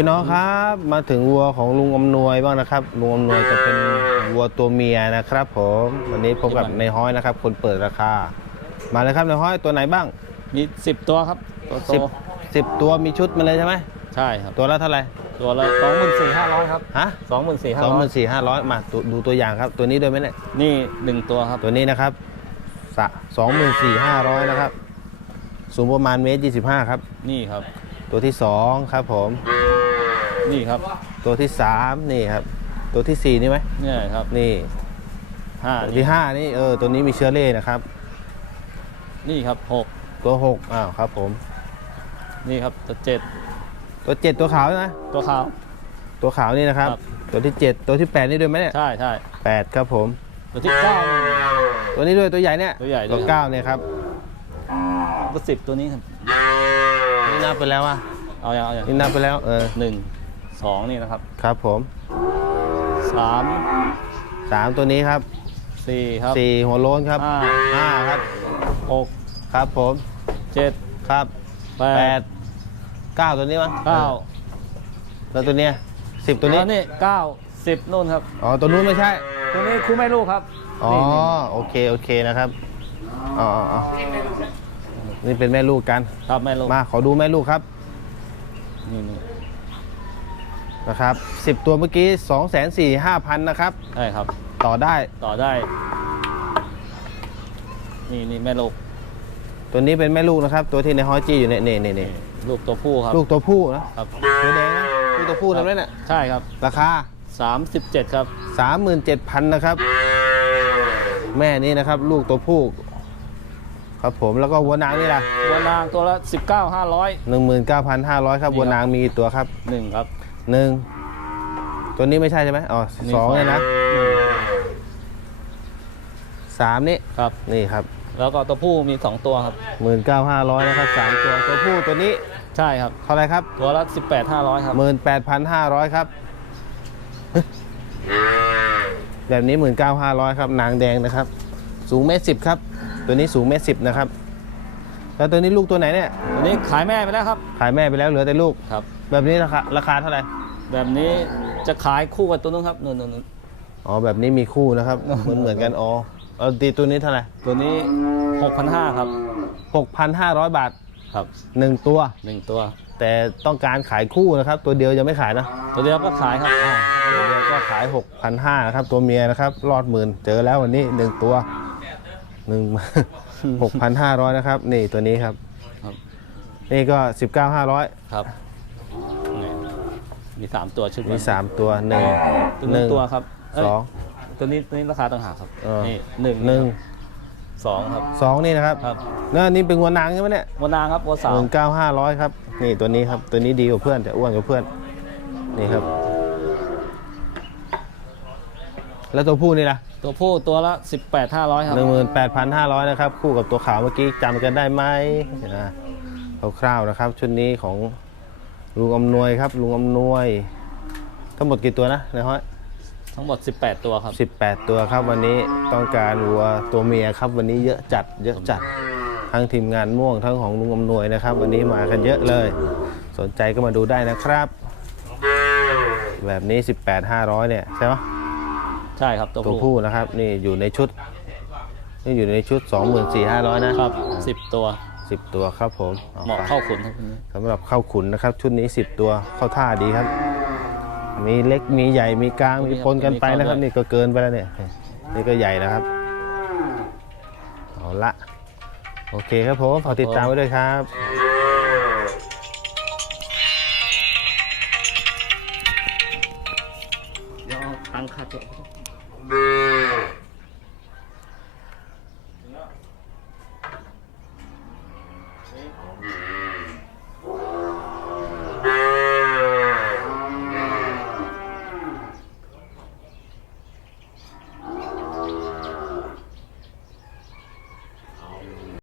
พี่น้องครับมาถึงวัวของลุงอำนวยบ้างนะครับลุงอำนวยจะเป็นวัวตัวเมียนะครับ ผมวันนี้พบกับในห้อยนะครับ คนเปิดราคา มาเลยครับในห้อยตัวไหนบ้างมีสิบตัวครับตัวโตสิบสิบตัวมีชุดมาเลยใช่ไหมใช่ครับตัวละเท่าไหร่ตัวละสองหมื่นสี่ห้าร้อยครับฮะสองหมื่นสี่ห้าสองหร้อมื่ยนสี่ห้าร้อยมาดูดูตัวอย่างครับ ตัวนี้ด้วยไหมเนี่ยนี่หนึ่งตัวครับตัวนี้นะครับสองหมื่นสี่ห้าร้อยนะครับสูงประมาณเมตรยี่สิบห้าครับนี่ครับตัวที่สองครับผม นี่ครับตัวที่สามนี่ครับ ตัวที่สี่นี่ไหมเนี่ยครับนี่ห้าตัวนี่ที่ห้านี่เออตัวนี้มีเชื้อเร่นะครับ นี่ครับหกตัวหกอ้าวครับผม นี่ครับตัวเจ็ดตัวเจ็ดตัวขาวนะ ตัวขาว ตัวขาวนี่นะครับครับตัวที่เจ็ดตัวที่แปดนี่ด้วยไหมเนี่ยใช่ใช่แปดครับผม ตัวที่เก้านี่ตัวนี้ด้วยตัวใหญ่เนี่ยตัวใหญ่ด้วยตัวเก้าเนี่ยครับตัวสิบตัวนี้ครับนี่นับไปแล้วอะเอาอย่างเอาอย่างนี่นับไปแล้วเออหนึ่ง สองนี่นะครับครับผมสามสามตัวนี้ครับสี่ครับสี่หัวโล้นครับห้าห้าครับหกครับผมเจ็ดครับแปแปดดเก้าตัวนี้มั้งเก้าแล้วตัวเนี้ยสิบตัวนี้แล้วนี่เก้าสิบนู่นครับอ๋อตัวนู้นไม่ใช่ ตัวนี้คู่แม่ลูกครับอ๋อนี่นี่โอเคโอเคนะครับอ๋ออ๋ออ๋อนี่เป็นแม่ลูกกันครับแม่ลูกมาขอดูแม่ลูกครับนี่ นี่นะครับสิบตัวเมื่อกี้สองแสนสี่ห้าพันนะครับ ใช่ครับ ต่อได้ ต่อได้ นี่นี่แม่ลูก ตัวนี้เป็นแม่ลูกนะครับ ตัวที่ในฮอจี้อยู่เนี่ยนี่นี่นี่ลูกตัวผู้ครับ ลูกตัวผู้นะครับ ตัวแดงนะลูกตัวผู้ทำได้เนี่ยใช่ครับ ราคา 37 ครับสามหมื่นเจ็ดพันนะครับ แม่นี้นะครับ ลูกตัวผู้ครับผมแล้วก็วัวนางนี่ล่ะวัวนางตัวละ 19 500หนึ่งหมื่นเก้าพันห้าร้อยครับนี่ครับวัวนางมีกี่ตัวครับ 1 ครับ หนึ่งตัวนี้ไม่ใช่ใช่ไหมอ๋อสองเลยนะหนึ่งสามนี่ครับ นี่ครับ แล้วก็ตัวผู้มี 2 ตัวครับหมื่นเก้าห้าร้อยนะครับสามตัวตัวผู้ตัวนี้ใช่ครับ เท่าไหรครับ ตัวละ 18 500 ครับหมื่นแปดพันห้าร้อยครับ แบบนี้หมื่นเก้าห้าร้อยครับ นางแดงนะครับ สูงเมตรสิบครับ ตัวนี้สูงเมตรสิบนะครับ แล้วตัวนี้ลูกตัวไหนเนี่ย ตัวนี้ขายแม่ไปแล้วครับ ขายแม่ไปแล้วเหลือแต่ลูก ครับ แบบนี้ราคาราคาเท่าไหร่ แบบนี้จะขายคู่กับตัวนู้นครับนู่นนู่นนู่น อ๋อแบบนี้มีคู่นะครับ เหมือนเหมือนกัน อ๋อเอาตีตัวนี้เท่าไหร่ตัวนี้6,500ครับ หกพันห้าร้อยบาทครับหนึ่งตัว หนึ่งตัว แต่ต้องการขายคู่นะครับ ตัวเดียวยังไม่ขายนะ ตัวเดียวก็ขายครับอ่าตัวเดียวก็ขายหกพันห้านะครับ ตัวเมียนะครับ รอดหมื่นเจอแล้ววันนี้หนึ่งตัวห นึ่งหกพันห้าร้อยนะครับ นี่ตัวนี้ครับ ครับ นี่ก็สิบเก้าห้าร้อยครับนี่มี3ตัวชุดมี นี้สามตัวหนึ่งตัวหนี้นึ่งตัวครับเยสองตัวนี้ตัวนี้ราคาต่างหากครับเออ นี่หนึ่งหนึ่งสองครับสองนี่นะครับครับแล้วอันนี่เป็นวัวนางใช่ไหมเนี่ยวัวนางครับวัวสาหวนึ่งเก้าห้าร้อยครับ นี่ตัวนี้ครับ ตัวนี้ดีกว่าเพื่อนแต่อ้วนกว่าเพื่อน นี่ครับ แล้วตัวผู้นี่ล่ะตัวผู้ตัวละ 18 500 ครับหนึ่งหมื่นแปดพันห้าร้อยนะครับ คู่กับตัวขาวเมื่อกี้จำกันได้ไหมนะคร่าวๆนะครับ ชุดนี้ของลุงอำนวยครับลุงอำนวย ทั้งหมดกี่ตัวนะในห้อยทั้งหมด 18 ตัวครับสิบแปดตัวครับวันนี้ต้องการวัวตัวเมียครับวันนี้เยอะจัดเยอะจัดทั้งทีมงานม่วงทั้งของลุงอำนวยนะครับ วันนี้มากันเยอะเลย สนใจก็มาดูได้นะครับ แบบนี้ 18 500 เนี่ยใช่ไหม ใช่ครับตัวตัวผู้ผู้นะครับ นี่อยู่ในชุด นี่อยู่ในชุด 24,500 นะ ครับ10ตัว10 ตัวครับผมอเหมาะไปเข้าขุนครับคุณนี้สำหรับเข้าขุนนะครับ ชุดนี้ 10 ตัวเข้าท่าดีครับ มีเล็กมีใหญ่มีกลางมีปนกันไปนะครับ นี่ก็เกินไปแล้วเนี่ยนี่ก็ใหญ่นะครับเอาละโอเคครับผมฝากติดตามไว้ด้วยครับ เดี๋ยวเอาตังค่าตัว